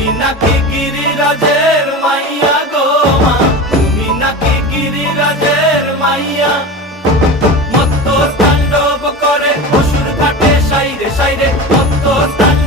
তুমি নাকি গিরিরাজের মাইয়া গো মা, তুমি নাকি গিরিরাজের মাইয়া। মত্ত তাণ্ডব করে অসুর ঘাটে সাইরে সাইরে, মত্ত তাণ্ডব